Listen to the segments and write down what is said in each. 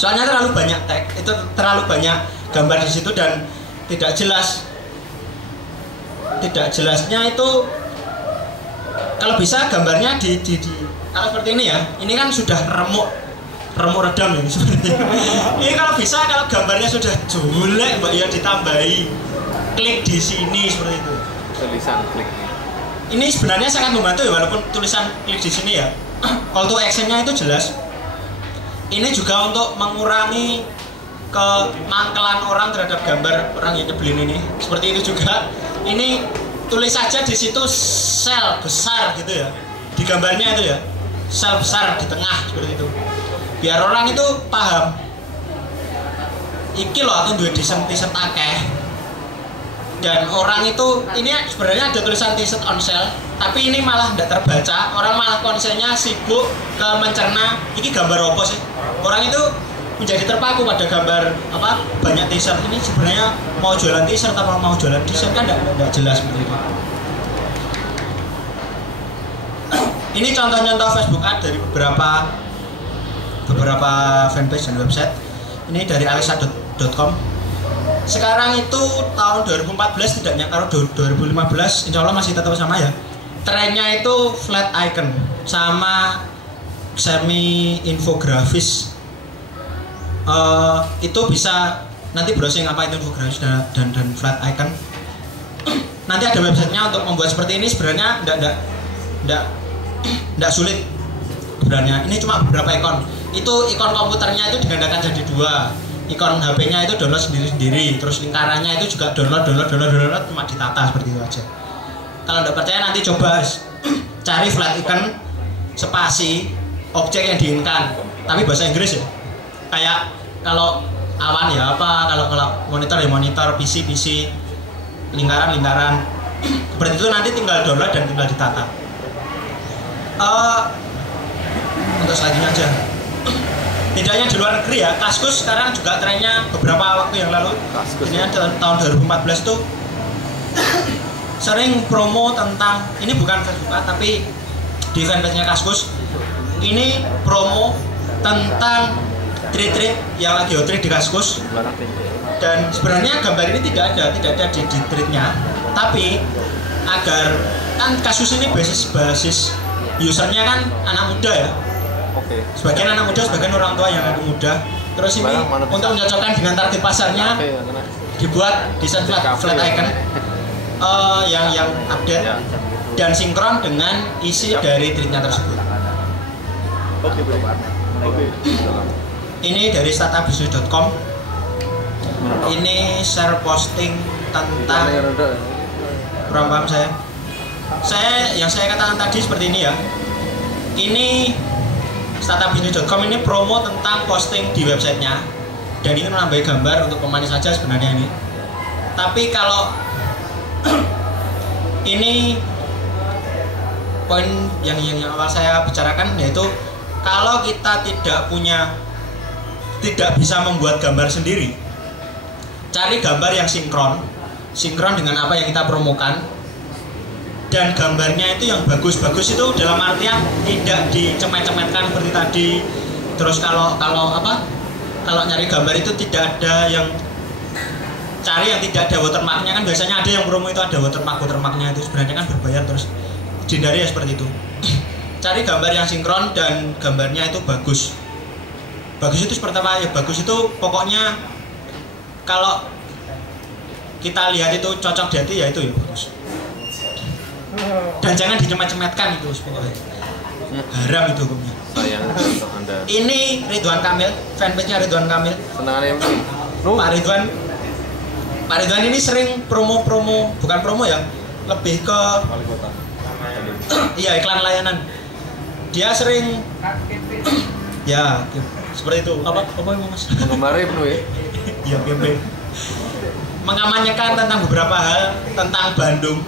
Soalnya terlalu banyak teks, itu terlalu banyak gambar di situ dan tidak jelas. Tidak jelasnya itu kalau bisa gambarnya kalau seperti ini ya. Ini kan sudah remuk redam ini sebenarnya. Ini kalau bisa kalau gambarnya sudah jelek Mbak ya ditambahi klik di sini seperti itu. Tulisan klik. Ini sebenarnya sangat membantu ya walaupun tulisan klik di sini ya. Call to action-nya itu jelas. Ini juga untuk mengurangi kemangkelan orang terhadap gambar orang yang nyebelin ini. Seperti itu juga. Ini tulis saja di situ sel besar gitu ya. Di gambarnya itu ya. Sel besar di tengah seperti itu. Biar orang itu paham. Iki loh aku duwe desain t-shirt akeh. Dan orang itu ini sebenarnya ada tulisan t-shirt on sale, tapi ini malah tidak terbaca. Orang malah konsennya sibuk ke mencerna ini gambar apa sih. Orang itu menjadi terpaku pada gambar apa banyak t-shirt. Ini sebenarnya mau jualan t-shirt atau mau jualan desain kan tidak jelas seperti itu. Ini contoh-contoh Facebook Ad dari beberapa fanpage dan website. Ini dari alisa.com. Sekarang itu tahun 2014 tidaknya, kalau 2015 insya Allah masih tetap sama ya. Trennya itu flat icon sama semi infografis. Itu bisa nanti browsing apa itu infografis dan flat icon. Nanti ada websitenya untuk membuat seperti ini. Sebenarnya tidak sulit sebenarnya. Ini cuma beberapa ikon. Itu ikon komputernya itu digandakan jadi dua. Ikon HP-nya itu download sendiri-sendiri. Terus lingkarannya itu juga download cuma ditata seperti itu aja. Kalau tidak percaya nanti coba cari flat icon spasi objek yang diinginkan. Tapi bahasa Inggris ya. Kayak kalau awan ya apa, kalau monitor ya monitor, PC lingkaran. Seperti itu nanti tinggal download dan tinggal ditata. Untuk selanjutnya aja. Tidak hanya di luar negeri ya, Kaskus sekarang juga trennya beberapa waktu yang lalu. Kaskus, ini tahun 2014 itu sering promo tentang, ini bukan Facebook tapi di fanpage-nya Kaskus. Ini promo tentang treat yang lagi hot di Kaskus. Dan sebenarnya gambar ini tidak ada di treatnya. Tapi agar kan Kaskus ini basis usernya kan anak muda ya. Oke. Sebagian anak muda, sebagian orang tua yang anak muda. Terus ini untuk mencocokkan dengan target pasarnya dibuat desain flat icon yang update dan sinkron dengan isi dari tweetnya tersebut. Oke. Ini dari startupbisnis.com. Ini share posting tentang kurang paham yang saya katakan tadi seperti ini ya. Ini startupbisnis.com ini promo tentang posting di websitenya dan ini menambah gambar untuk pemanis saja sebenarnya ini. Tapi kalau ini poin yang awal saya bicarakan yaitu kalau kita tidak bisa membuat gambar sendiri, cari gambar yang sinkron dengan apa yang kita promokan. Dan gambarnya itu yang bagus-bagus itu dalam artian tidak dicemet-cemetkan seperti tadi. Terus kalau nyari gambar itu tidak ada yang cari yang tidak ada watermarknya, kan biasanya ada yang promo itu ada watermarknya itu sebenarnya kan berbayar, terus hindari ya seperti itu. Cari gambar yang sinkron dan gambarnya itu bagus. Bagus itu seperti apa ya? Bagus itu pokoknya kalau kita lihat itu cocok di hati ya itu ya bagus. Dan jangan dicemet-cemetkan itu pokoknya. Haram itu hukumnya. Sayang contoh Anda. Ini Ridwan Kamil, fanpage-nya Ridwan Kamil. Senangan yang Pak Ridwan ini sering promo-promo, bukan promo ya, lebih ke wali kota. iya iklan layanan. Dia sering ya seperti itu. Apa Mas? Penggemarnya penuh ya. Iya, mengamanyakan tentang beberapa hal tentang Bandung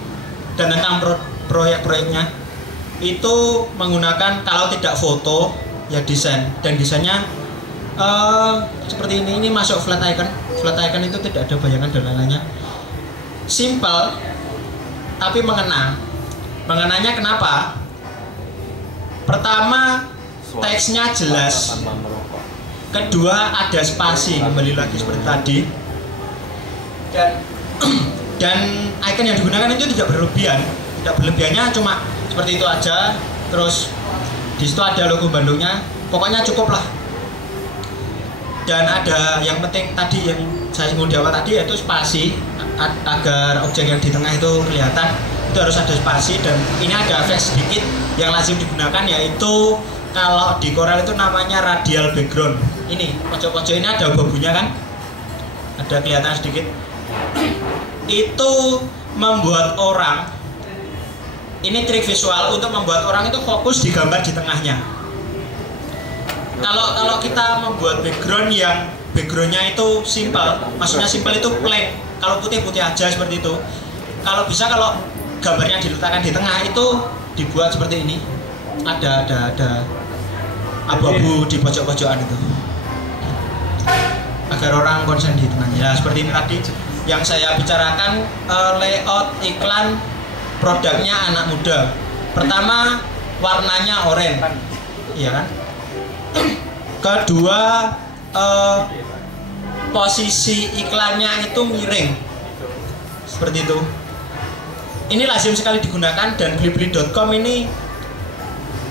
dan tentang proyek-proyeknya itu menggunakan kalau tidak foto ya desain, dan desainnya seperti ini masuk flat icon itu tidak ada bayangan dan lain-lainnya, simple tapi mengenanya kenapa? Pertama, teksnya jelas. kedua ada spasi, kembali lagi seperti tadi, dan icon yang digunakan itu tidak berlebihannya cuma seperti itu aja, terus di situ ada logo Bandungnya, pokoknya cukup lah. Dan ada yang penting tadi yang saya singgung di awal tadi, yaitu spasi, agar objek yang di tengah itu kelihatan, itu harus ada spasi. Dan ini ada efek sedikit yang lazim digunakan, yaitu kalau di Corel itu namanya radial background. Ini pojok-pojok ini ada babunya kan, ada kelihatan sedikit. Itu membuat orang, ini trik visual untuk membuat orang itu fokus di gambar di tengahnya. Kalau kita membuat background yang backgroundnya itu simple, maksudnya simple itu plain, kalau putih-putih aja seperti itu. Kalau bisa, kalau gambarnya diletakkan di tengah itu dibuat seperti ini, ada abu-abu di pojok-pojokan itu, agar orang konsen di tengahnya. Ya, seperti ini tadi yang saya bicarakan, layout iklan produknya anak muda. Pertama, warnanya oranye, iya kan? Kedua, posisi iklannya itu miring, seperti itu. Ini lazim sekali digunakan, dan blibli.com ini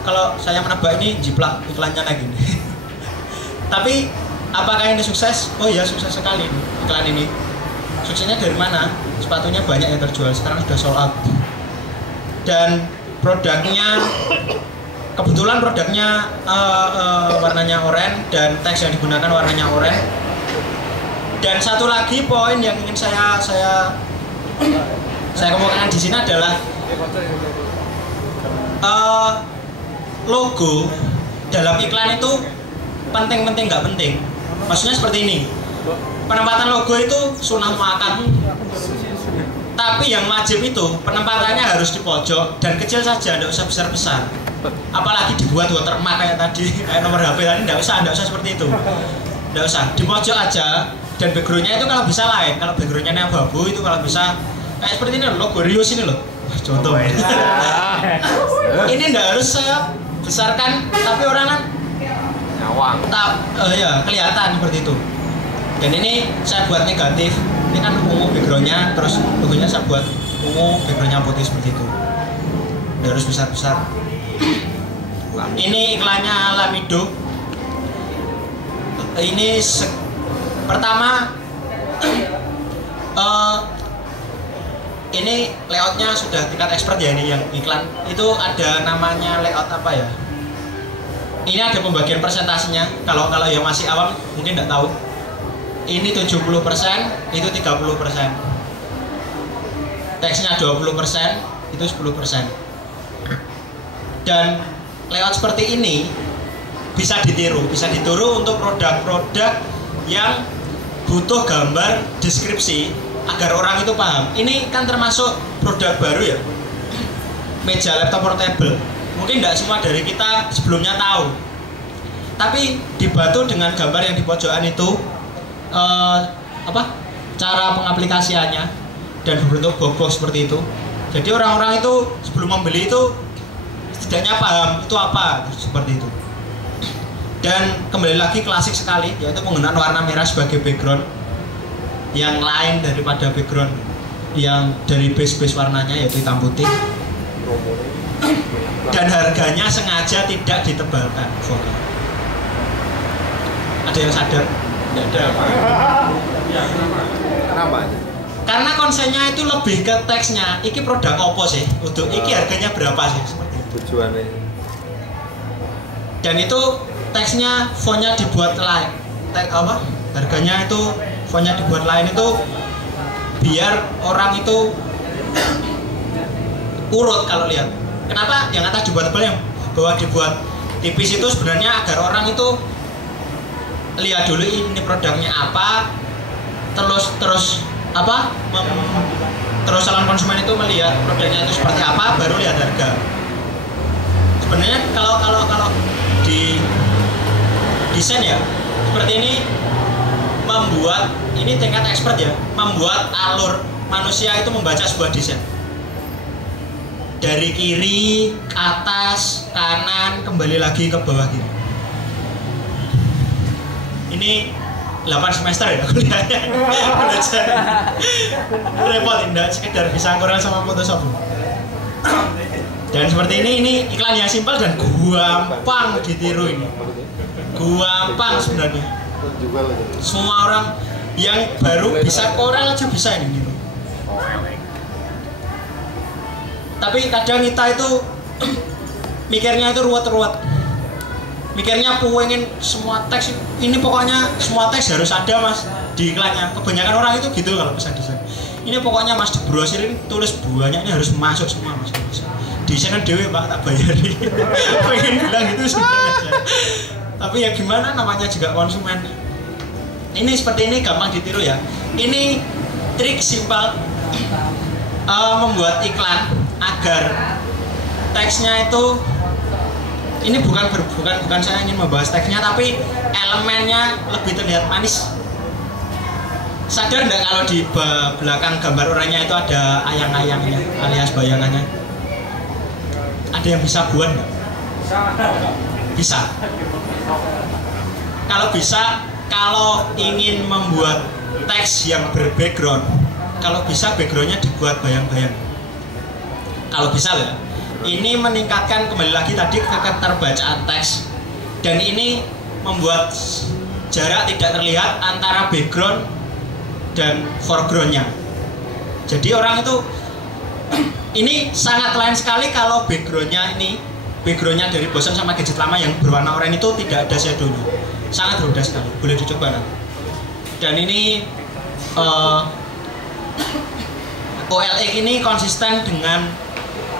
kalau saya menebak ini jiplak iklannya lagi nih. Tapi apakah ini sukses? Oh ya, sukses sekali iklan ini. Suksesnya dari mana? Sepatunya banyak yang terjual, sekarang sudah sold out. Dan produknya, kebetulan produknya warnanya oranye, dan teks yang digunakan warnanya oranye. Dan satu lagi poin yang ingin saya kemukakan di sini adalah logo dalam iklan itu penting-penting nggak penting. Maksudnya seperti ini, penempatan logo itu sunnah muakkad. Tapi yang wajib itu penempatannya harus di pojok dan kecil saja, tidak usah besar-besar. Apalagi dibuat watermark kayak tadi, kayak nomor HP tadi, tidak usah seperti itu. Tidak usah, di pojok aja. Dan backgroundnya itu kalau bisa lain. Kalau backgroundnya abu-abu itu kalau bisa kayak seperti ini, logo Rius ini loh, contoh. Ini tidak harus saya besarkan, tapi orang kan nyawang. Ya kelihatan seperti itu. Dan ini saya buat negatif. Ini kan ungu backgroundnya, terus logonya saya buat ungu, backgroundnya putih seperti itu. Tidak harus besar-besar. Ini iklannya Lamido. Ini pertama, ini layoutnya sudah tingkat expert ya. Ini yang iklan itu ada namanya layout apa ya? Ini ada pembagian presentasinya. Kalau yang masih awam mungkin tidak tahu. Ini 70%, itu 30%. Teksnya 20%, itu 10%. Dan layout seperti ini bisa ditiru untuk produk-produk yang butuh gambar deskripsi agar orang itu paham. Ini kan termasuk produk baru ya, meja laptop portable. Mungkin tidak semua dari kita sebelumnya tahu, tapi dibantu dengan gambar yang di pojokan itu, cara pengaplikasiannya dan berbentuk box seperti itu. Jadi orang-orang itu sebelum membeli itu setidaknya paham itu apa, seperti itu. Dan kembali lagi klasik sekali, yaitu penggunaan warna merah sebagai background yang lain daripada background yang dari base warnanya, yaitu hitam putih. Dan harganya sengaja tidak ditebalkan. Ada yang sadar? Tidak ada. Kenapa? Karena konsennya itu lebih ke teksnya. Iki produk opo sih? Untuk iki harganya berapa sih? Seperti itu. Tujuannya. Dan itu teksnya fontnya dibuat lain. Harganya itu fontnya dibuat lain itu biar orang itu urut kalau lihat. Kenapa yang atas dibuat tebal, yang bawah dibuat tipis? Itu sebenarnya agar orang itu lihat dulu ini produknya apa, terus calon konsumen itu melihat produknya itu seperti apa, baru lihat harga. Sebenarnya kalau di desain ya seperti ini, membuat ini tingkat expert ya, membuat alur manusia itu membaca sebuah desain dari kiri, atas, kanan, kembali lagi ke bawah gitu. ini 8 semester ya kuliahnya. Belajar repot, tidak sekedar bisa kurang sama Photoshop. Dan seperti ini iklan yang simpel dan gampang ditiru ini. Gampang sebenarnya. Semua orang yang baru bisa Corel aja bisa ini. Tapi kadang kita itu mikirnya itu ruwet-ruwet. Mikirnya pengen semua teks ini, pokoknya semua teks harus ada mas di iklannya. Kebanyakan orang itu gitu kalau pesan desain. Ini pokoknya mas di brosur ini tulis banyak, ini harus masuk semua mas. Desainer dewe pak tak bayari. Pengen bilang gitu sebenarnya. Tapi ya gimana, namanya juga konsumen. Ini seperti ini gampang ditiru ya. Ini trik simpel membuat iklan agar teksnya itu, ini bukan saya ingin membahas teksnya, tapi elemennya lebih terlihat manis. Sadar nggak kalau di belakang gambar orangnya itu ada ayang-ayangnya alias bayangannya? Ada yang bisa buat nggak? Bisa. Kalau bisa, kalau ingin membuat teks yang berbackground, kalau bisa backgroundnya dibuat bayang-bayang. Kalau bisa ya. Ini meningkatkan kembali lagi tadi ke keterbacaan teks, dan ini membuat jarak tidak terlihat antara background dan foregroundnya. Jadi orang itu ini sangat lain sekali kalau backgroundnya dari bosan sama gadget lama yang berwarna oranye itu tidak ada shadownya. Sangat berbeda sekali, boleh dicoba nanti. Dan ini OLX ini konsisten dengan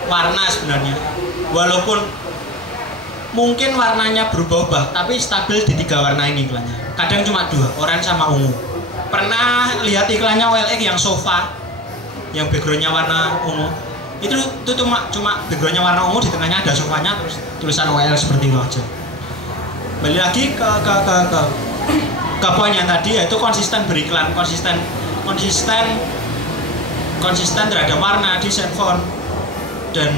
warna sebenarnya, walaupun mungkin warnanya berubah-ubah, tapi stabil di 3 warna ini iklannya. Kadang cuma 2, oranye sama ungu. Pernah lihat iklannya OLX yang sofa, yang backgroundnya warna ungu? Itu cuma backgroundnya warna ungu, di tengahnya ada sofanya, terus tulisan OLX seperti itu aja. Balik lagi ke poin yang tadi, yaitu konsisten beriklan, konsisten terhadap warna, desain font, dan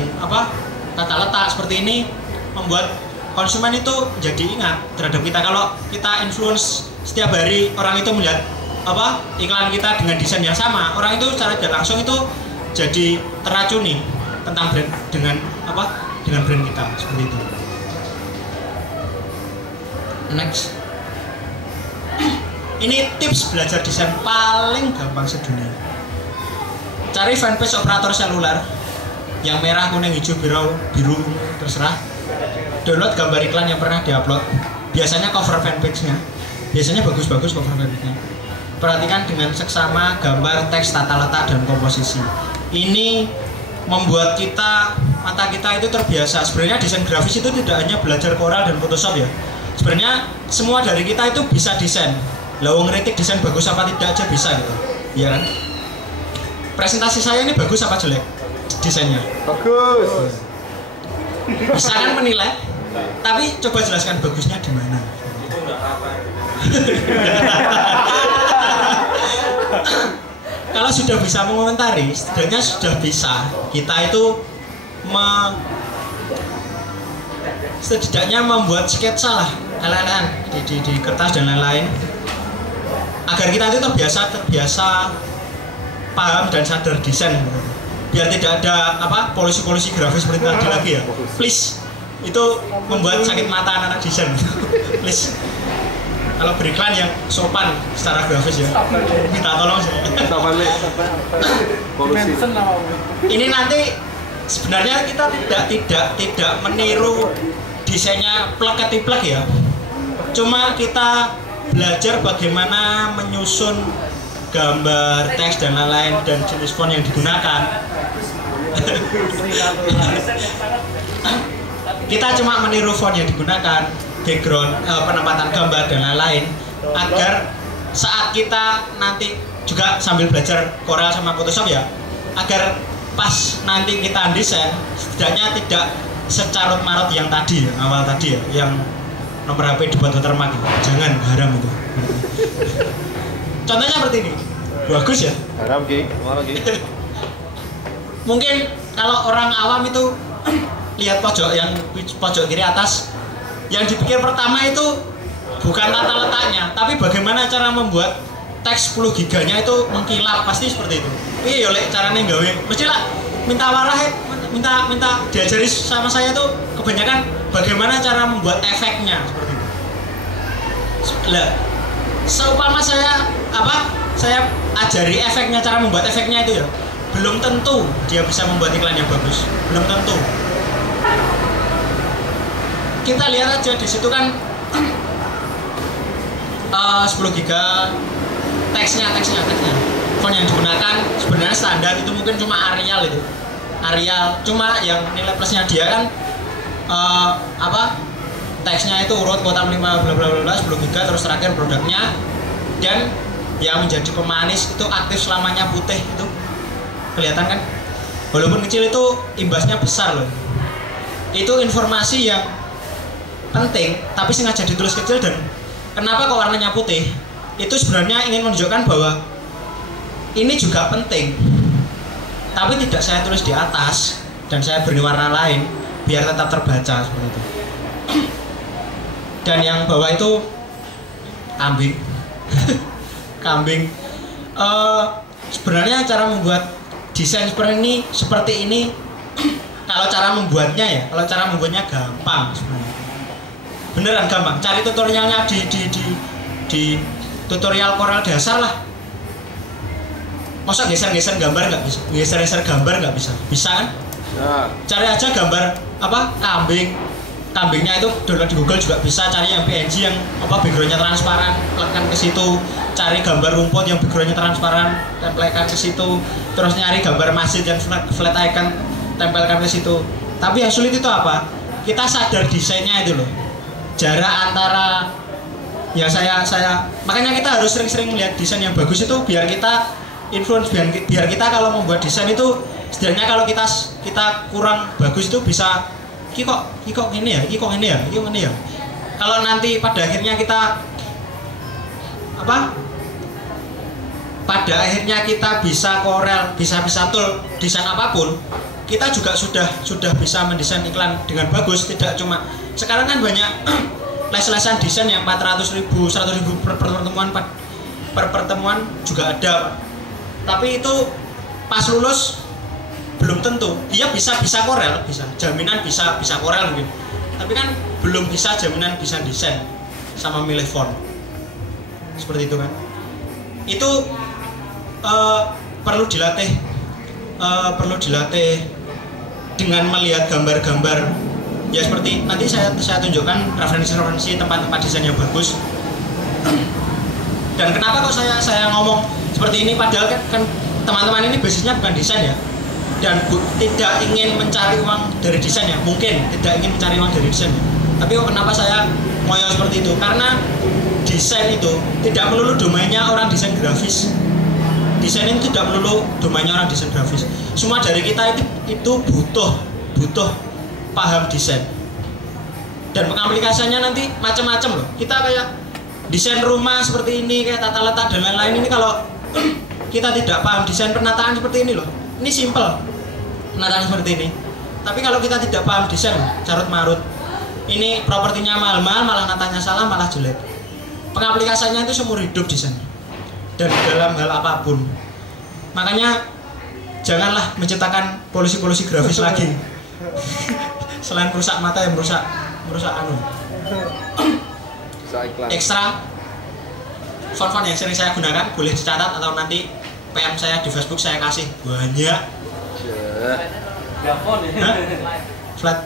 tata letak seperti ini membuat konsumen itu jadi ingat terhadap kita. Kalau kita influence setiap hari orang itu melihat iklan kita dengan desain yang sama, orang itu secara tidak langsung itu jadi teracuni tentang brand dengan brand kita seperti itu. Next, ini tips belajar desain paling gampang sedunia. Cari fanpage operator seluler yang merah, kuning, hijau, biru terserah. Download gambar iklan yang pernah diupload. Biasanya cover fanpage-nya, biasanya bagus-bagus cover fanpage-nya. Perhatikan dengan seksama gambar, teks, tata letak, dan komposisi. Ini membuat mata kita itu terbiasa. Sebenarnya desain grafis itu tidak hanya belajar Corel dan Photoshop ya. Sebenarnya semua dari kita itu bisa desain. Lawang ngeritik desain bagus apa tidak aja bisa gitu, iya kan? Presentasi saya ini bagus apa jelek desainnya? Bagus. Bisa kan menilai? Tapi coba jelaskan bagusnya di mana. Kalau sudah bisa mengomentari, setidaknya sudah bisa kita itu setidaknya membuat sketsa lah, di kertas dan lain-lain, agar kita itu terbiasa paham dan sadar desain, biar tidak ada polusi grafis seperti tadi lagi ya. Please, itu membuat sakit mata anak-anak desain. Please, kalau beriklan yang sopan secara grafis ya, minta tolong sih. Ini nanti sebenarnya kita tidak meniru desainnya plek-ketiplek ya. Cuma kita belajar bagaimana menyusun gambar, teks, dan lain-lain, dan jenis font yang digunakan. Kita cuma meniru font yang digunakan, background, penempatan gambar, dan lain-lain, agar saat kita nanti juga sambil belajar Corel sama Photoshop ya, agar pas nanti kita desain setidaknya tidak secarut marut yang tadi, awal tadi ya, yang nomor HP dibuat watermark, jangan, haram itu. Contohnya seperti ini, bagus ya? Haram Ki, Mungkin kalau orang awam itu lihat pojok kiri atas, yang dipikir pertama itu bukan tata letaknya, tapi bagaimana cara membuat teks 10 giganya itu mengkilap, pasti seperti itu. Iya, oleh caranya gawe. Mestilah minta warah, minta diajari sama saya tuh kebanyakan bagaimana cara membuat efeknya seperti itu. Lah, seumpama saya ajari efeknya, cara membuat efeknya itu ya, belum tentu dia bisa membuat iklan yang bagus, belum tentu. Kita lihat aja di situ kan 10 giga teksnya font yang digunakan sebenarnya standar itu mungkin cuma Arial itu, cuma yang nilai plusnya dia kan teksnya itu urut kotak 5 bla bla bla 10 giga, terus terakhir produknya, dan yang menjadi pemanis itu aktif selamanya putih, itu kelihatan kan, walaupun kecil itu imbasnya besar loh. Itu informasi yang penting tapi sengaja ditulis kecil. Dan kenapa kok warnanya putih, itu sebenarnya ingin menunjukkan bahwa ini juga penting tapi tidak saya tulis di atas dan saya beri warna lain biar tetap terbaca seperti itu. Dan yang bawah itu kambing. Sebenarnya cara membuat desain seperti ini kalau cara membuatnya gampang sebenarnya, beneran gampang. Cari tutorialnya di tutorial Corel dasar lah. Masa geser-geser gambar nggak bisa, bisa kan? Ya. Cari aja gambar kambingnya itu download di Google juga bisa. Cari yang PNG yang backgroundnya transparan, tekan ke situ. Cari gambar rumput yang backgroundnya transparan, tempelkan ke situ. Terus nyari gambar masjid yang flat icon, tempelkan ke situ. Tapi yang sulit itu apa? Kita sadar desainnya itu loh, jarak antara ya saya makanya kita harus sering-sering melihat desain yang bagus itu biar kita influence, biar kita kalau membuat desain itu setidaknya kalau kita kurang bagus itu bisa kok ini ya. Kalau nanti pada akhirnya kita bisa Corel, bisa tool desain apapun, kita juga sudah bisa mendesain iklan dengan bagus. Tidak cuma sekarang kan banyak les-lesan desain yang 400.000, 100.000 per pertemuan juga ada, tapi itu pas lulus belum tentu dia bisa Corel, jaminan bisa Corel mungkin, tapi kan belum bisa jaminan bisa desain sama milih font seperti itu kan. Itu perlu dilatih dengan melihat gambar-gambar. Ya seperti nanti saya tunjukkan referensi tempat-tempat desain yang bagus. Dan kenapa kok saya ngomong seperti ini, padahal kan teman-teman ini basisnya bukan desain ya, dan tidak ingin mencari uang dari desain ya, mungkin tidak ingin mencari uang dari desain ya. Tapi kok kenapa saya ngoyo seperti itu? Karena desain itu tidak melulu domainnya orang desain grafis. Desain itu tidak melulu domainnya orang desain grafis. Semua dari kita itu butuh paham desain, dan pengaplikasiannya nanti macam-macam loh. Kita kayak desain rumah seperti ini, kayak tata letak dan lain-lain, ini kalau kita tidak paham desain penataan seperti ini loh, ini simple penataan seperti ini, tapi kalau kita tidak paham desain carut marut, ini propertinya mahal-mahal, malah natanya salah, malah jelek. Pengaplikasiannya itu seumur hidup desain, dan dalam hal apapun. Makanya janganlah menciptakan polusi grafis lagi. Selain merusak mata, yang merusak ekstra font-font yang sering saya gunakan boleh dicatat, atau nanti PM saya di Facebook saya kasih banyak.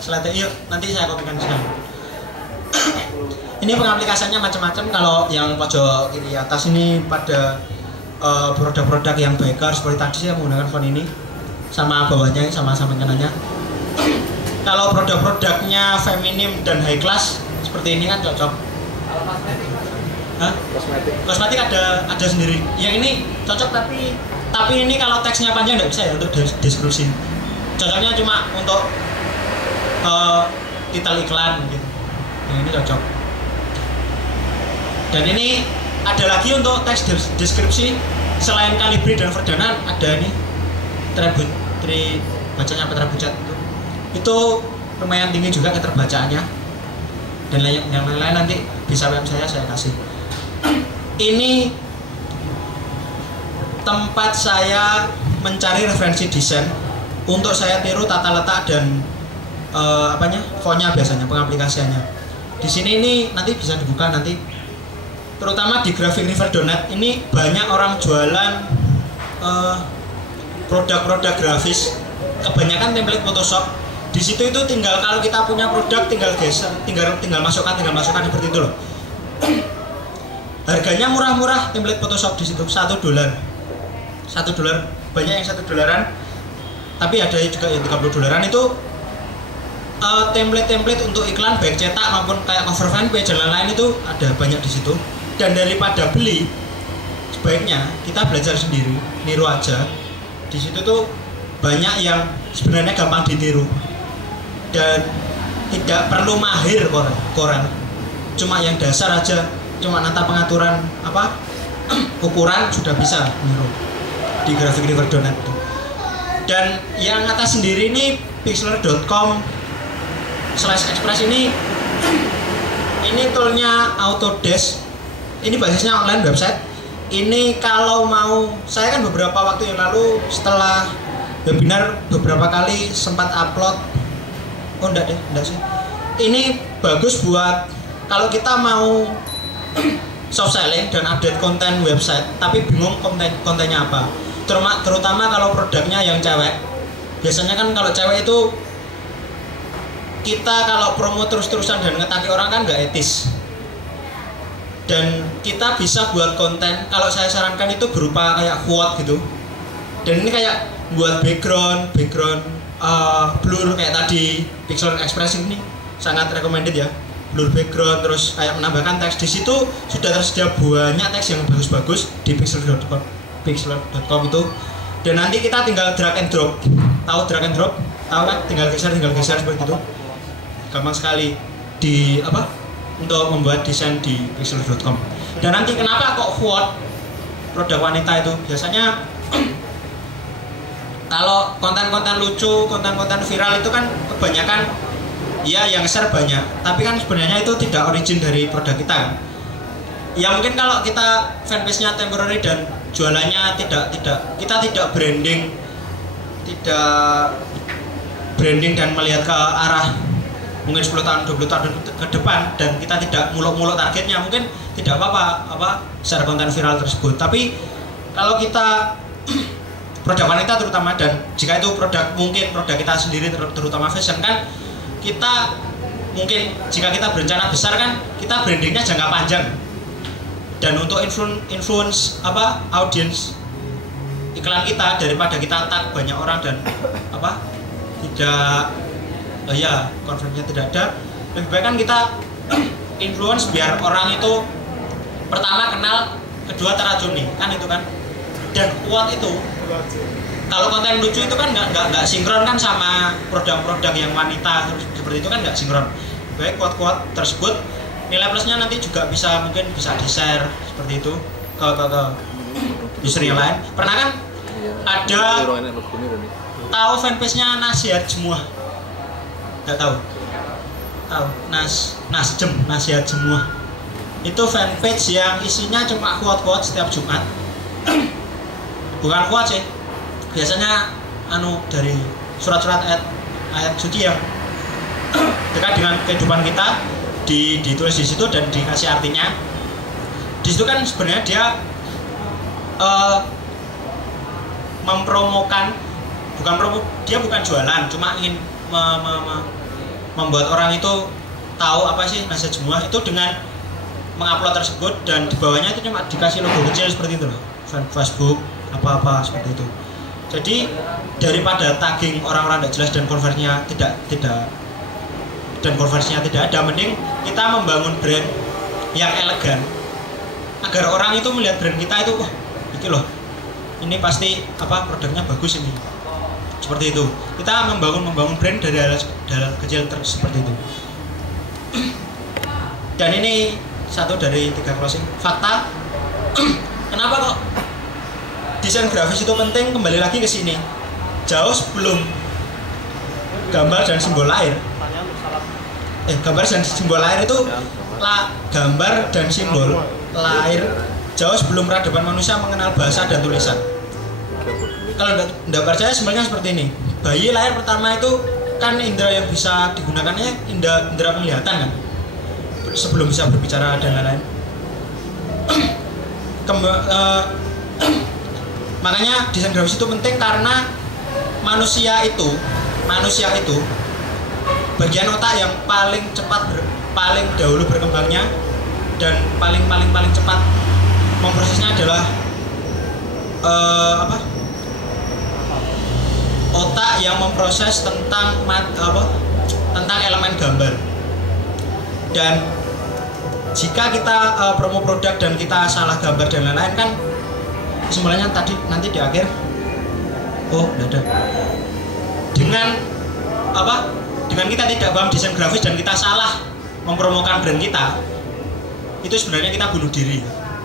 Slide yuk, nanti saya kopikan sekarang. Ini pengaplikasiannya macam-macam. Kalau yang pojok kiri atas ini pada produk-produk yang baker seperti tadi saya menggunakan font ini, sama bawahnya sama kanannya. Kalau produk-produknya feminim dan high class seperti ini kan cocok. Kosmetik ada sendiri. Yang ini cocok, tapi ini kalau teksnya panjang nggak bisa ya untuk deskripsi. Cocoknya cuma untuk titel iklan gitu. Yang ini cocok. Dan ini ada lagi untuk teks deskripsi selain Calibri dan Verdana, ada ini bacanya Petrabucat itu lumayan tinggi juga keterbacaannya, dan yang lain-lain nanti bisa WM saya kasih. Ini tempat saya mencari referensi desain untuk saya tiru tata letak dan fontnya biasanya, pengaplikasiannya. Di sini ini nanti bisa dibuka nanti. Terutama di graphicriver.net ini banyak orang jualan produk-produk grafis, kebanyakan template Photoshop. Di situ itu tinggal kalau kita punya produk tinggal geser, tinggal masukkan seperti itu loh. Harganya murah-murah template Photoshop di situ, $1. $1 banyak yang $1, tapi ada juga yang $30 itu template untuk iklan baik cetak maupun kayak cover fanpage dan lain-lain itu ada banyak di situ. Dan daripada beli, sebaiknya kita belajar sendiri, niru aja. Di situ tuh banyak yang sebenarnya gampang ditiru dan tidak perlu mahir koran. Cuma yang dasar aja, cuma nata pengaturan ukuran sudah bisa niru di graphicriver.net itu. Dan yang atas sendiri ini pixlr.com/express ini toolnya Autodesk. Ini basisnya online website. Ini kalau mau, saya kan beberapa waktu yang lalu setelah webinar beberapa kali sempat upload. Oh enggak sih. Ini bagus buat kalau kita mau soft selling dan update konten website tapi bingung kontennya apa. Terutama kalau produknya yang cewek. Biasanya kan kalau cewek itu kita kalau promo terus-terusan dan ngetaki orang kan nggak etis. Dan kita bisa buat konten, kalau saya sarankan itu berupa kayak quote gitu. Dan ini kayak buat background blur kayak tadi Pixlr Express ini sangat recommended ya. Blur background, terus kayak menambahkan teks. Di situ sudah tersedia banyak teks yang bagus-bagus di pixlr.com itu. Dan nanti kita tinggal drag and drop. Tahu drag and drop? Tahu kan? Tinggal geser seperti itu. Gampang sekali untuk membuat desain di pixlr.com. Dan nanti kenapa kok quote produk wanita itu? Biasanya kalau konten-konten lucu, konten-konten viral itu kan kebanyakan ya yang share banyak, tapi kan sebenarnya itu tidak origin dari produk kita kan. Ya mungkin kalau kita fanpage-nya temporary dan jualannya kita tidak branding dan melihat ke arah mungkin 10 tahun 20 tahun ke depan dan kita tidak muluk-muluk targetnya, mungkin tidak apa-apa share konten viral tersebut. Tapi kalau kita produk wanita terutama, dan jika itu mungkin produk kita sendiri terutama fashion kan, kita mungkin jika kita berencana besar kan kita brandingnya jangka panjang. Dan untuk influence audience iklan kita daripada kita tag banyak orang dan tidak konvernya tidak ada, lebih baik kan kita influence biar orang itu pertama kenal, kedua teracuni kan itu kan. Dan kuat itu kalau konten lucu itu kan nggak sinkron kan sama produk-produk yang wanita seperti itu kan nggak sinkron. Baik kuat tersebut nilai plusnya nanti juga mungkin bisa di share seperti itu ke user yang lain. Pernah kan ada tahu fanpage-nya Nasihat Jemuah? Nggak tahu Nasihat Jemuah itu fanpage yang isinya cuma quote-quote setiap Jumat. Bukan quote sih, biasanya dari surat-surat ayat suci yang dekat dengan kehidupan kita ditulis di situ dan dikasih artinya. Di situ kan sebenarnya dia mempromokan, dia bukan jualan, cuma ingin membuat orang itu tahu apa sih Nasihat Jemuah itu dengan mengupload tersebut, dan di bawahnya itu cuma dikasih logo kecil seperti itu loh, Facebook apa seperti itu. Jadi daripada tagging orang-orang tidak jelas dan konversinya tidak ada, mending kita membangun brand yang elegan agar orang itu melihat brand kita itu, wah ini loh, ini pasti produknya bagus ini. Seperti itu. Kita membangun brand dari hal kecil seperti itu. Dan ini satu dari 3 closing fakta. Kenapa kok desain grafis itu penting? Kembali lagi ke sini. Jauh sebelum gambar dan simbol air. Gambar dan simbol air itu gambar dan simbol lahir jauh sebelum peradaban manusia mengenal bahasa dan tulisan. Kalau tidak percaya sebenarnya seperti ini. Bayi lahir pertama itu kan indera yang bisa digunakannya indera penglihatan kan, sebelum bisa berbicara dan lain-lain. Makanya desain grafis itu penting karena manusia itu bagian otak yang paling cepat paling dahulu berkembangnya dan paling cepat memprosesnya adalah otak yang memproses tentang elemen gambar. Dan jika kita promo produk dan kita salah gambar dan lain-lain kan sebenarnya tadi nanti di akhir ada dengan kita tidak paham desain grafis dan kita salah mempromokan brand kita, itu sebenarnya kita bunuh diri.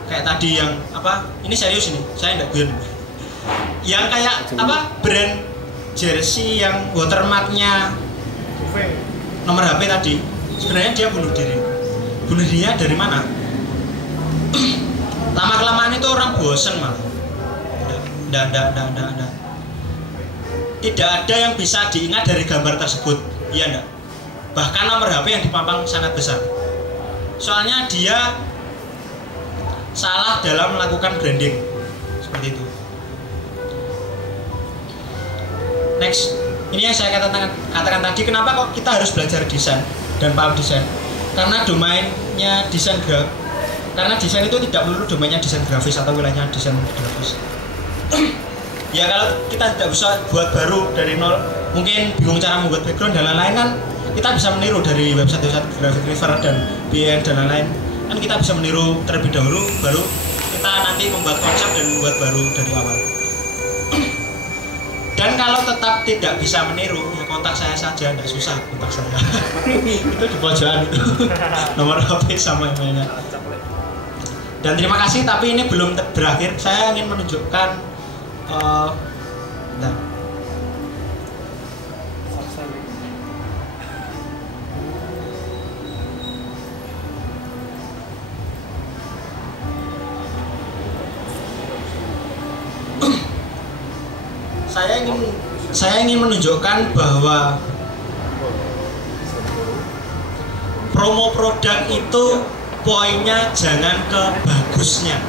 Kayak tadi yang ini serius ini, saya tidak guyon. Yang kayak brand jersey yang watermarknya nomor HP tadi, sebenarnya dia bunuh diri. Bunuh dirinya dari mana? Lama-kelamaan itu orang bosen malah. Tidak ada yang bisa diingat dari gambar tersebut, iya enggak? Bahkan nomor HP yang dipampang sangat besar. Soalnya dia salah dalam melakukan branding seperti itu. Next, ini yang saya katakan tadi, kenapa kok kita harus belajar desain dan paham desain? Karena domainnya desain karena desain itu tidak melulu domainnya desain grafis atau wilayahnya desain grafis. Ya kalau kita tidak bisa buat baru dari nol, mungkin bingung cara membuat background dan lain-lain kan, kita bisa meniru dari website Graphic River dan BN dan lain-lain. Kan kita bisa meniru terlebih dahulu, baru kita nanti membuat konsep dan membuat baru dari awal. Dan kalau tetap tidak bisa meniru, ya kontak saya saja, tidak susah kontak saya. Itu di pojokan itu, nomor HP sama emailnya. Dan terima kasih, tapi ini belum berakhir. Saya ingin menunjukkan saya ingin menunjukkan bahwa promo produk itu poinnya jangan ke bagusnya,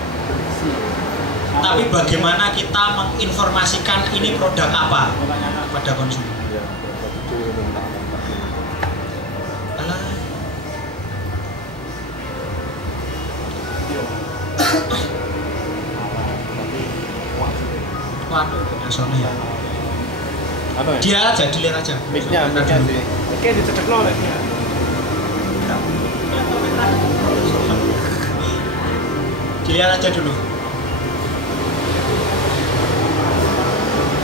tapi bagaimana kita menginformasikan ini produk apa kepada konsumen. Waduh, Sony ya. Dia aja, dilihat aja. Mic-nya sih. Oke, dicecek nol ya. Dilihat aja dulu.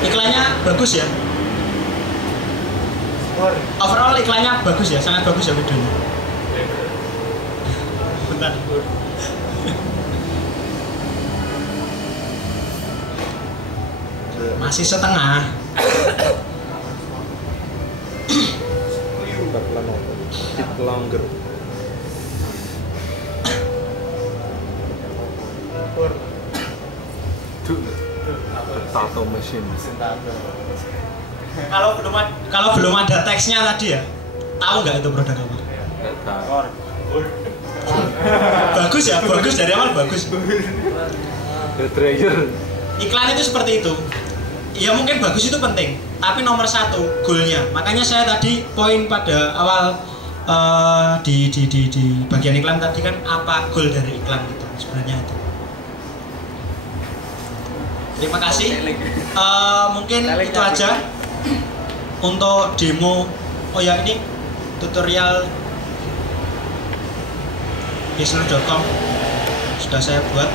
Iklannya bagus ya. Overall iklannya bagus ya, sangat bagus ya videonya. Bentar. Masih setengah. Keep longer. Tato machine. Kalau belum ada teksnya tadi ya, tahu nggak itu produk apa? Nggak tahu. Bagus ya, bagus dari awal bagus. Dryer. Iklan itu seperti itu. Ya mungkin bagus itu penting, tapi nomor satu goalnya. Makanya saya tadi poin pada awal di bagian iklan tadi kan, apa goal dari iklan itu sebenarnya itu. Terima kasih. Mungkin itu aja untuk demo. Oh ya, ini tutorial Pixlr.com sudah saya buat.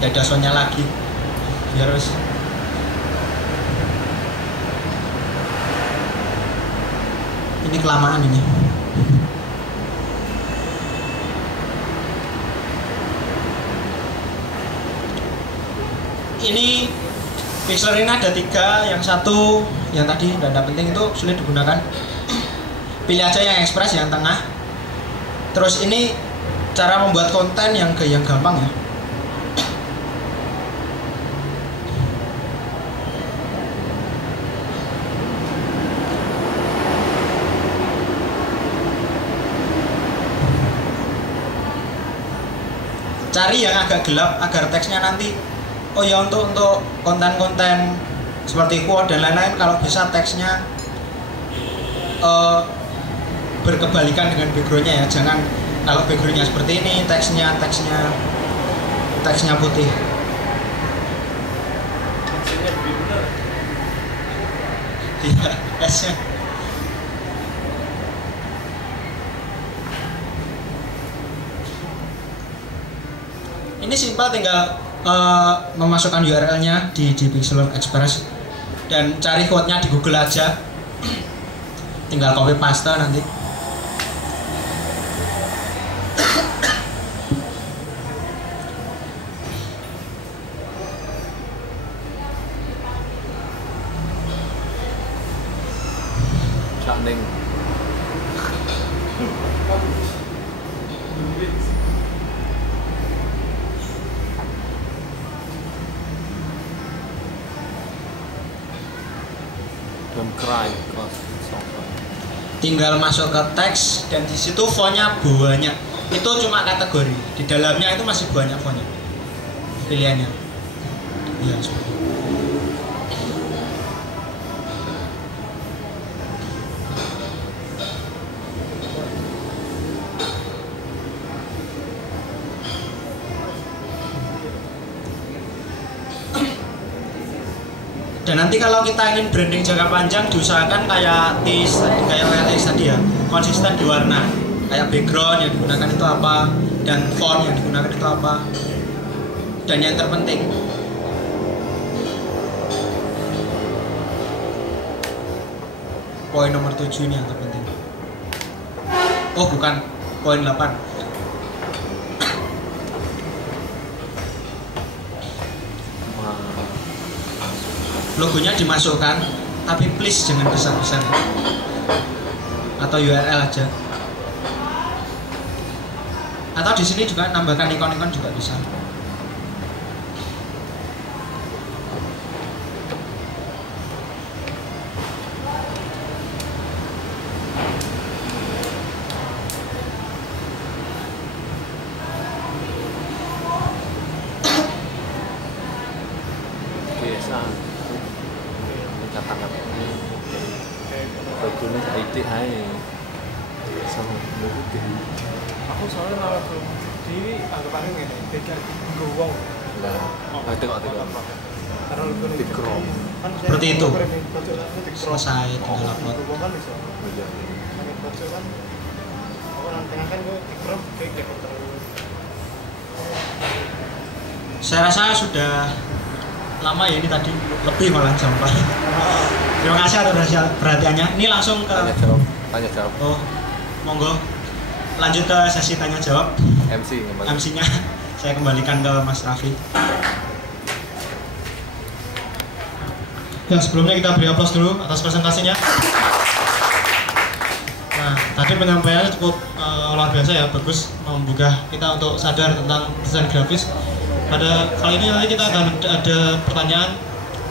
Tidak ada soundnya lagi. Biar wis. Ini kelamaan ini. Ini Pixlr ini ada 3, yang satu yang tadi tidak penting itu sulit digunakan. pilih aja yang ekspres yang tengah. Terus ini cara membuat konten yang gampang ya. Cari yang agak gelap agar teksnya nanti untuk konten-konten seperti quote dan lain-lain, kalau bisa teksnya berkebalikan dengan backgroundnya ya. Jangan kalau backgroundnya seperti ini, teksnya putih. Iya, teksnya. Ini simpel, tinggal memasukkan URL-nya di Pixel Express dan cari quote-nya di Google aja. Tinggal copy paste nanti. Cakning. Don't cry because it's over. Tinggal masuk ke teks dan di situ fontnya banyak. Itu cuma kategori. Di dalamnya itu masih banyak fontnya. Pilihannya. Iya, seperti itu. Dan nanti kalau kita ingin branding jangka panjang, diusahakan kayak OLX tadi ya, konsisten di warna. Kayak background yang digunakan itu apa, dan font yang digunakan itu apa. Dan yang terpenting, poin nomor 7 ini yang terpenting. Oh bukan, poin 8. Logonya dimasukkan, tapi please jangan besar-besar. Atau URL aja. Atau di sini juga nambahkan ikon-ikon juga bisa. Tulis IT aja sama mungkin. Aku soalnya malah belum di anggapannya ngene, beda ngowong. Nah, tengok. Karena lu Di Chrome. Seperti itu. Selesai, tinggal upload. Ngowong kan bisa. Iya. Pakai bocor kan. Aku nanti kan gue di Chrome kayak terus. Saya rasa sudah lama ya ini tadi, lebih malah jam 4. Terima kasih atas perhatiannya. Ini langsung ke Tanya jawab. Oh, monggo. Lanjut ke sesi tanya jawab. MC-nya saya kembalikan ke Mas Raffi. Ya, sebelumnya kita beri aplaus dulu atas presentasinya. Nah, tadi penyampaiannya cukup luar biasa ya, bagus membuka kita untuk sadar tentang desain grafis. Pada kali ini nanti kita akan ada pertanyaan,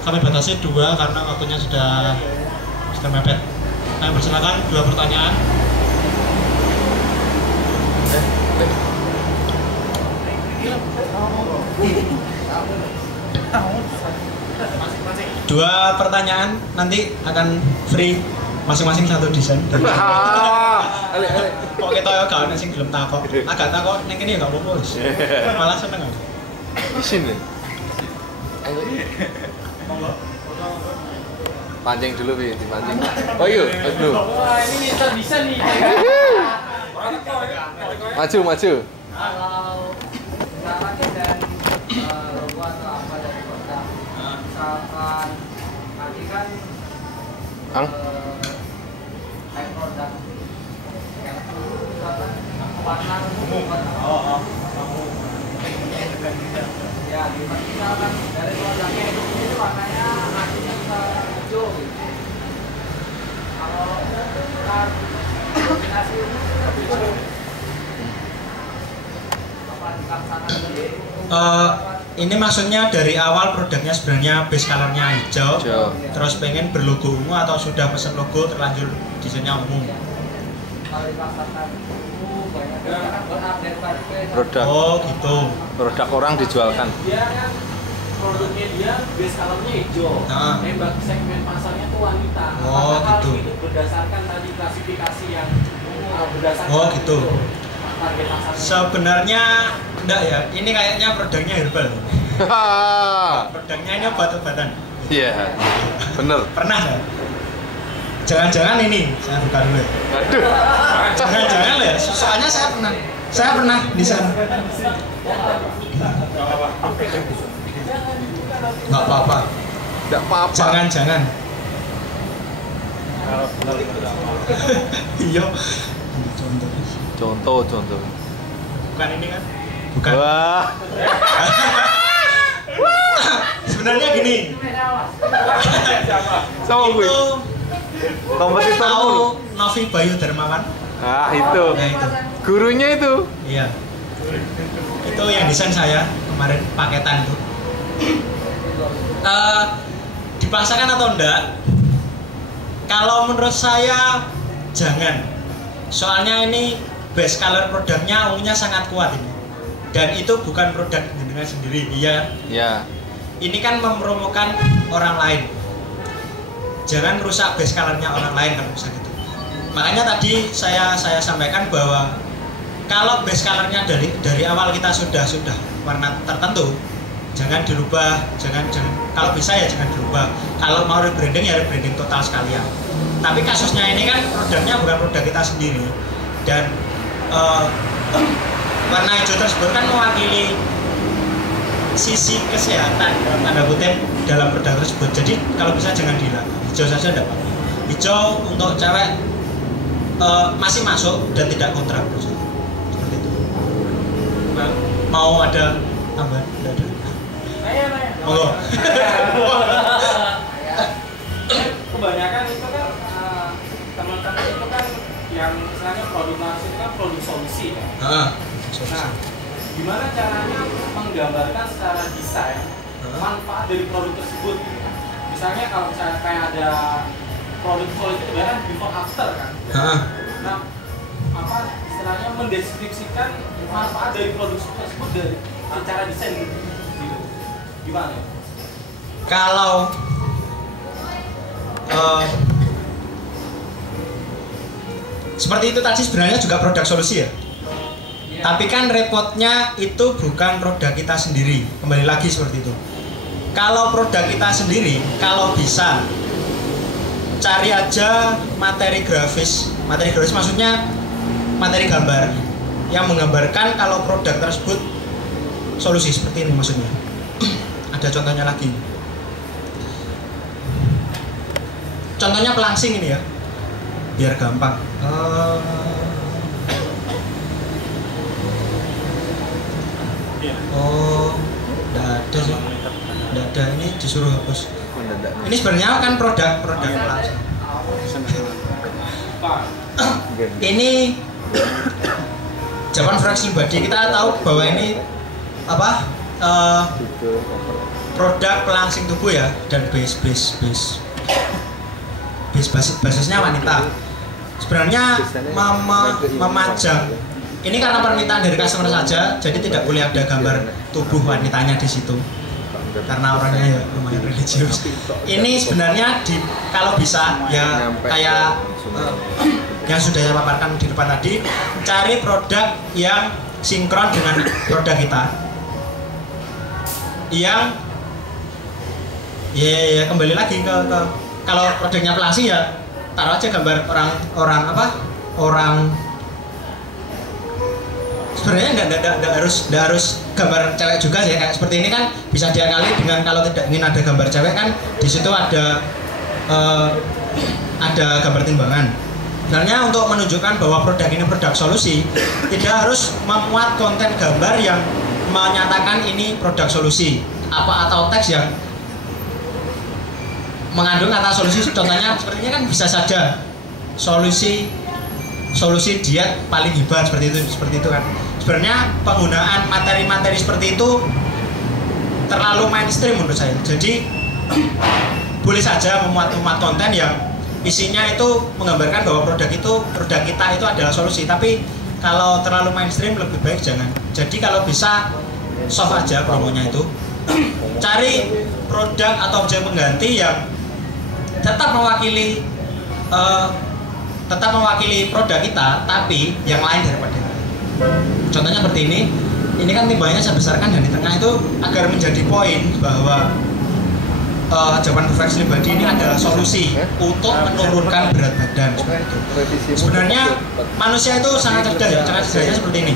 kami batasi 2 karena waktunya sudah mepet. Kami persilakan 2 pertanyaan. Dua pertanyaan nanti akan free masing-masing 1 desain. Kok kita ya gak ada sing gelem takok. Agak takok ning kene ya gak apa-apa wis. Malah seneng aku. Sini. Ayo. Monggo. Pancing dulu Pi, dipancing. Oh iya, dulu. Wah, ini bisa nih. Maju. Kalau misalkan dari logo atau apa dari kota, misalkan nanti kan kayak produk yang misalkan warna umum, ya misalkan dari produknya itu warnanya artinya bisa hijau gitu. Kalau Ini maksudnya dari awal produknya sebenarnya base colornya hijau, terus pengen berlogo ungu atau sudah pesen logo terlanjur desainnya umum? Produk. Oh gitu. Produk orang dijualkan. Dia kan produknya dia base colornya hijau. Bagi segmen pasarnya tuh wanita. Oh apakah gitu. itu berdasarkan tadi klasifikasi yang berdasarkan Oh gitu. target pasarnya? Sebenarnya enggak ya. Ini kayaknya produknya herbal. Produknya ini obat-obatan. Iya. Bener. Pernah nggak? Jangan-jangan ini saya buka dulu. Aduh. Jangan-jangan ya. Soalnya saya pernah di sana. Nggak apa-apa. Enggak apa-apa. Jangan-jangan. Iya. Contoh. Bukan ini kan? Bukan. Wah. Sebenarnya gini. Sama gue. Itu Kompetitor tahu mulu. Novi Bayu Darmawan? Ah, itu. Ya itu. Gurunya itu. Iya. Itu yang desain saya kemarin paketan tuh. Dipaksakan atau enggak? Kalau menurut saya jangan. Soalnya ini base color produknya ungunya sangat kuat ini. Dan itu bukan produk jenengan sendiri, iya. Ya. Ini kan mempromokan orang lain. Jangan rusak base colornya orang lain kalau bisa gitu. Makanya tadi saya sampaikan bahwa kalau base colornya dari awal kita sudah warna tertentu, jangan dirubah, jangan kalau bisa ya jangan dirubah. Kalau mau rebranding ya rebranding total sekalian. Tapi kasusnya ini kan produknya bukan produk kita sendiri dan warna hijau tersebut kan mewakili sisi kesehatan tanda kutip dalam produk tersebut. Jadi kalau bisa jangan dihilangkan, hijau saja tidak apa-apa. Hijau untuk cewek masih masuk dan tidak kontraproduktif seperti itu. Mau ada tambahan? Tidak ada. Monggo. Kebanyakan itu kan teman-teman itu kan yang misalnya produk langsung kan produk solusi kan. Nah, gimana caranya menggambarkan secara desain manfaat dari produk tersebut? Misalnya kalau misalnya kayak ada produk solusi itu kan before after kan. Nah, apa istilahnya mendeskripsikan manfaat dari produk tersebut dari secara desain gitu. Gimana? Kalau seperti itu tadi sebenarnya juga produk solusi ya. Tapi kan repotnya itu bukan produk kita sendiri. Kembali lagi seperti itu. Kalau produk kita sendiri, kalau bisa cari aja materi grafis. Materi grafis maksudnya materi gambar yang menggambarkan kalau produk tersebut solusi seperti ini maksudnya. Ada contohnya lagi. Contohnya pelangsing ini ya. Biar gampang. Oh, enggak ada sih. Enggak ada, ini disuruh hapus. Ini sebenarnya kan produk pelangsing. Ini Japan Flexible Body, kita tahu bahwa ini apa? Produk pelangsing tubuh ya, dan basisnya wanita. Sebenarnya memajang ini karena permintaan dari customer saja, jadi tidak boleh ada gambar tubuh wanitanya di situ. Karena orangnya ya lumayan religius. Ini sebenarnya kalau bisa ya kayak yang sudah saya paparkan di depan tadi, cari produk yang sinkron dengan produk kita. Yang ya kembali lagi ke kalau produknya pelangsing ya taruh aja gambar orang sebenarnya nggak harus gambar cewek juga sih, kayak seperti ini kan bisa diakali dengan kalau tidak ingin ada gambar cewek kan di situ ada gambar timbangan. Sebenarnya untuk menunjukkan bahwa produk ini produk solusi tidak harus memuat konten gambar yang menyatakan ini produk solusi atau teks yang mengandung kata solusi. Contohnya seperti ini kan bisa saja solusi diet paling hebat seperti itu kan. sebenarnya penggunaan materi-materi seperti itu terlalu mainstream menurut saya. Jadi boleh saja memuat konten yang isinya itu menggambarkan bahwa produk kita itu adalah solusi, tapi kalau terlalu mainstream lebih baik jangan. Jadi kalau bisa soft aja promonya itu. Cari produk atau objek pengganti yang tetap mewakili produk kita, tapi yang lain daripada yang lain. Contohnya seperti ini kan timbangannya saya besarkan dan di tengah itu agar menjadi poin bahwa jawaban perfect slim body ini adalah solusi untuk menurunkan berat badan. Sebenarnya manusia itu sangat cerdas ya, cerdasnya seperti ini.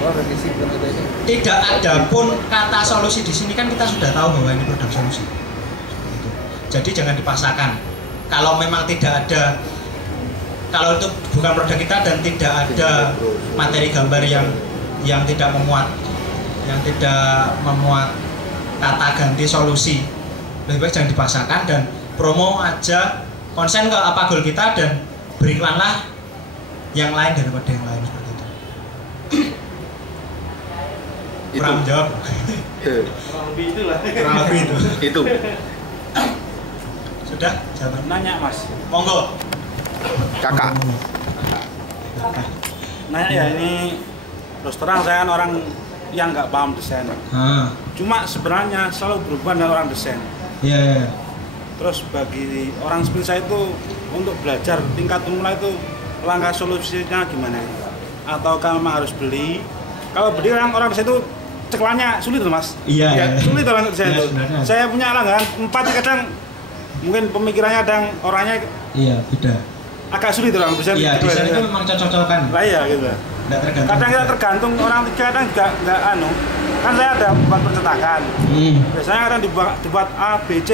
Tidak ada pun kata solusi di sini kan kita sudah tahu bahwa ini produk solusi. Jadi jangan dipaksakan. Kalau memang tidak ada, kalau itu bukan produk kita dan tidak ada materi gambar yang tidak memuat kata ganti solusi, lebih baik jangan dipaksakan dan promo aja, konsen ke apa goal kita dan beriklanlah yang lain daripada yang lain seperti itu. Kurang menjawab. Kurang lebih itulah. Kurang lebih itu. Itu. Sudah jawaban. Nanya Mas. Monggo. Kakak. Nanya ya, ini terus terang saya kan orang yang nggak paham desain. Cuma sebenarnya selalu berhubungan dengan orang desain. Iya. Terus bagi orang seperti saya itu untuk belajar tingkat pemula itu langkah solusinya gimana? Ataukah memang harus beli? Kalau beli orang desain itu ceklannya sulit loh Mas. Iya. Sulit orang desain itu. Sebenarnya. Saya punya langganan 4 kadang mungkin pemikirannya kadang orangnya Beda. agak sulit orang desain. Iya, desain itu memang cocok-cocokan. Lah iya gitu. Nggak tergantung. Kadang kita tergantung orang tiga, kadang juga nggak kan saya ada buat percetakan. Biasanya kadang dibuat A, B, C.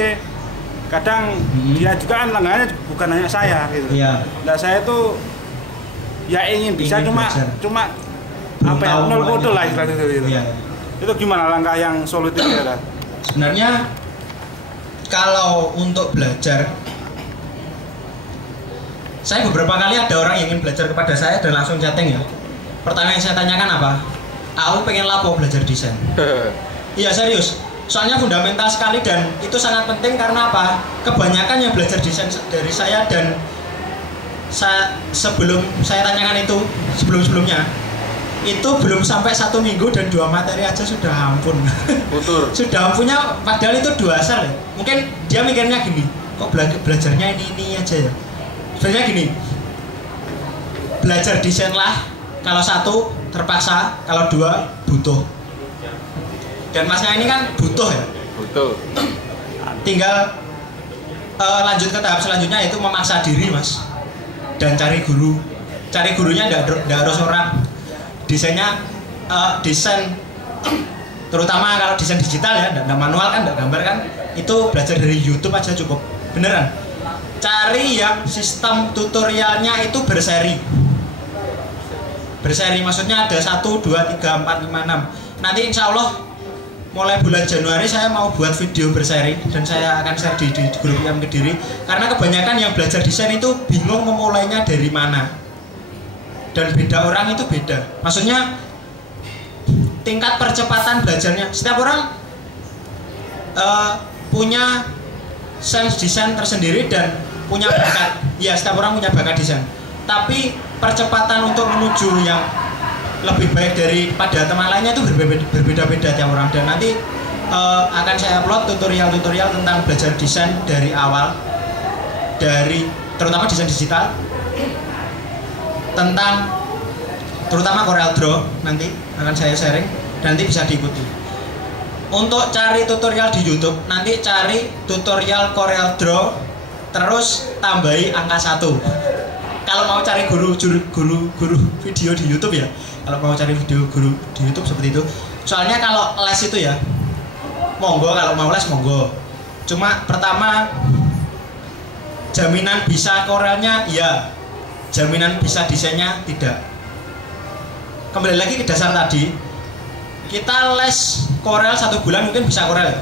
Kadang dia juga kan langganannya bukan hanya saya gitu. Iya. Nah saya tuh ya ingin bisa belajar. cuma Belum apa ya tahu nol kode banyak. lah istilahnya gitu. Iya. Itu gimana langkah yang solutif ya? Sebenarnya kalau untuk belajar, saya beberapa kali ada orang yang ingin belajar kepada saya dan langsung chatting ya. Pertanyaan yang saya tanyakan apa? Aku pengen lapo belajar desain. Iya serius. Soalnya fundamental sekali dan itu sangat penting karena apa? Kebanyakan yang belajar desain dari saya dan sebelum saya tanyakan itu sebelumnya itu belum sampai 1 minggu dan 2 materi aja sudah ampun. Betul. Sudah ampunnya padahal itu 2 asal ya. Mungkin dia mikirnya gini, kok belajarnya ini aja ya. Sebenarnya gini, belajar desain lah kalau 1 terpaksa, kalau 2 butuh. Dan masnya ini kan butuh ya. Betul. Tinggal lanjut ke tahap selanjutnya yaitu memaksa diri mas. Dan cari guru. Cari gurunya nggak harus orang. Desainnya desain terutama kalau desain digital ya, nggak manual kan, nggak gambar kan, itu belajar dari YouTube aja cukup. Beneran. Cari yang sistem tutorialnya itu berseri. Berseri maksudnya ada 1, 2, 3, 4, 5, 6. Nanti insya Allah mulai bulan Januari saya mau buat video berseri dan saya akan share di grup yang Kediri. Karena kebanyakan yang belajar desain itu bingung memulainya dari mana. Dan beda orang itu beda. Maksudnya tingkat percepatan belajarnya. Setiap orang punya sense desain tersendiri dan punya bakat. Ya, setiap orang punya bakat desain. Tapi percepatan untuk menuju yang lebih baik daripada teman lainnya itu berbeda-beda tiap orang. Dan nanti akan saya upload tutorial-tutorial tentang belajar desain dari awal, terutama desain digital, tentang terutama Corel Draw nanti akan saya sharing dan nanti bisa diikuti. Untuk cari tutorial di YouTube nanti cari tutorial Corel Draw terus tambahi angka 1. Kalau mau cari guru video di YouTube ya, kalau mau cari video guru di YouTube seperti itu. Soalnya kalau les itu ya monggo, kalau mau les monggo. Cuma pertama jaminan bisa Corelnya ya, jaminan bisa desainnya tidak. Kembali lagi ke dasar tadi, kita les Corel 1 bulan mungkin bisa Corel.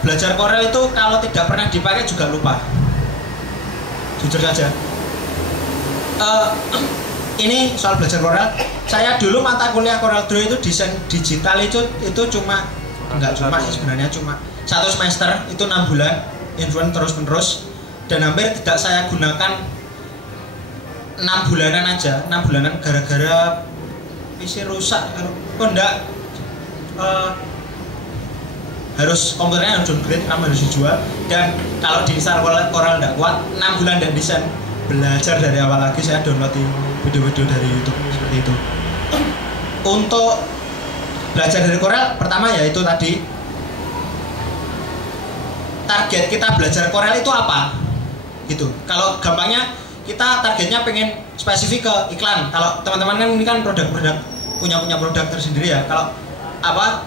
Belajar Corel itu kalau tidak pernah dipakai juga lupa. Jujur saja. ini soal belajar Corel. Saya dulu mata kuliah Corel Draw itu desain digital itu cuma enggak cuma sih sebenarnya cuma 1 semester itu 6 bulan influence terus-menerus dan hampir tidak saya gunakan 6 bulanan aja 6 bulanan gara-gara PC rusak kok enggak harus komputernya harus downgrade, RAM harus dijual dan kalau di install Corel enggak kuat 6 bulan dan desain belajar dari awal lagi saya download video-video dari YouTube seperti itu. Untuk belajar dari Corel pertama ya itu tadi target kita belajar Corel itu apa gitu. Kalau gampangnya kita targetnya pengen spesifik ke iklan. Kalau teman-teman kan ini kan produk-produk punya produk tersendiri ya. Kalau apa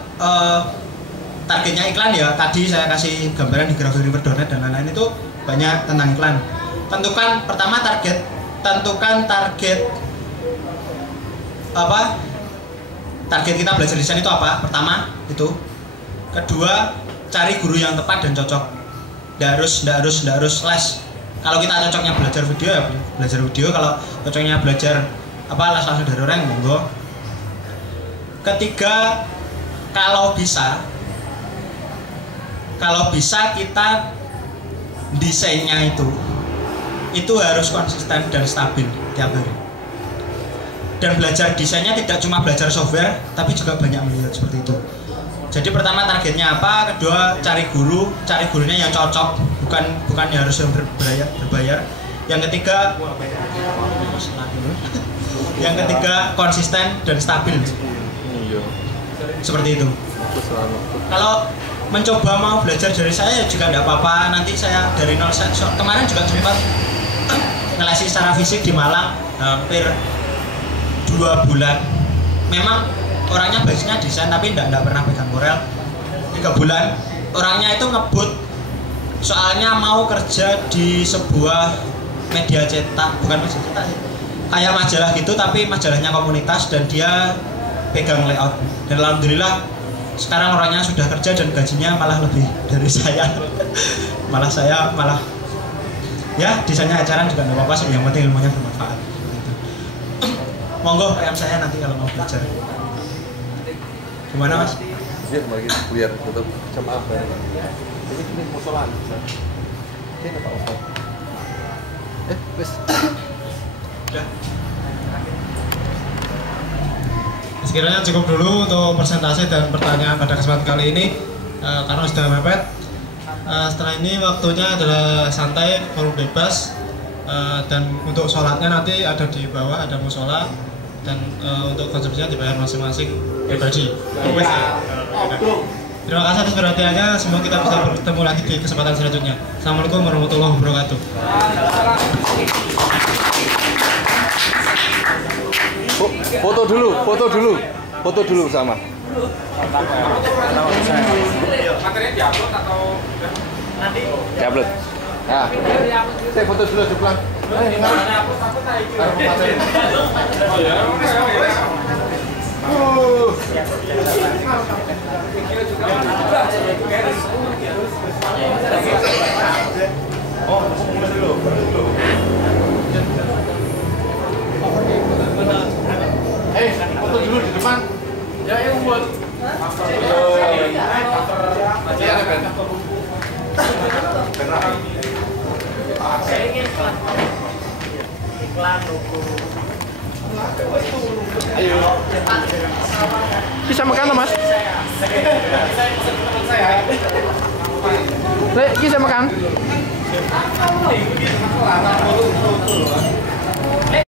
targetnya iklan ya tadi saya kasih gambaran di graphriver.net dan lain-lain itu banyak tentang iklan. Tentukan pertama tentukan target apa target kita belajar desain itu apa pertama itu. Kedua cari guru yang tepat dan cocok. Nggak harus les. Kalau kita cocoknya belajar video ya belajar video, kalau cocoknya belajar apa les langsung dari orang monggo. Ketiga kalau bisa kita desainnya itu harus konsisten dan stabil tiap hari. Dan belajar desainnya tidak cuma belajar software, tapi juga banyak melihat seperti itu. Jadi pertama targetnya apa, kedua cari gurunya yang cocok, bukan yang harus yang berbayar. Yang ketiga konsisten dan stabil. Seperti itu. Kalau mencoba mau belajar dari saya juga tidak apa-apa. Nanti saya dari nol. Kemarin juga sempat ngelesi secara fisik di Malang hampir 2 bulan. Memang orangnya basicnya desain tapi tidak pernah pegang Corel. 3 bulan orangnya itu ngebut soalnya mau kerja di sebuah media cetak, bukan media cetak sih, kayak majalah gitu tapi majalahnya komunitas dan dia pegang layout. Dan alhamdulillah sekarang orangnya sudah kerja dan gajinya malah lebih dari saya. malah ya desainnya acara juga nggak apa-apa sih, yang penting ilmunya bermanfaat. Monggo PM saya nanti kalau mau belajar. Gimana Mas? Iya, bagi biar tutup jam apa? Ini musola. Ini Pak Ustaz. Wes. Udah. Sekiranya cukup dulu untuk presentasi dan pertanyaan pada kesempatan kali ini karena sudah mepet. Setelah ini waktunya adalah santai, forum bebas, dan untuk sholatnya nanti ada di bawah, ada musola, dan untuk konsumsinya dibayar masing-masing pribadi. Terima kasih atas perhatiannya, semoga kita bisa bertemu lagi di kesempatan selanjutnya. Assalamualaikum warahmatullahi wabarakatuh. Foto dulu sama. Materinya diupload atau nanti? Diupload. Nah, saya foto dulu di depan. Foto dulu di depan. Ya, yang buat. Iklan logo. Ayo. Bisa makan Mas? Bisa makan?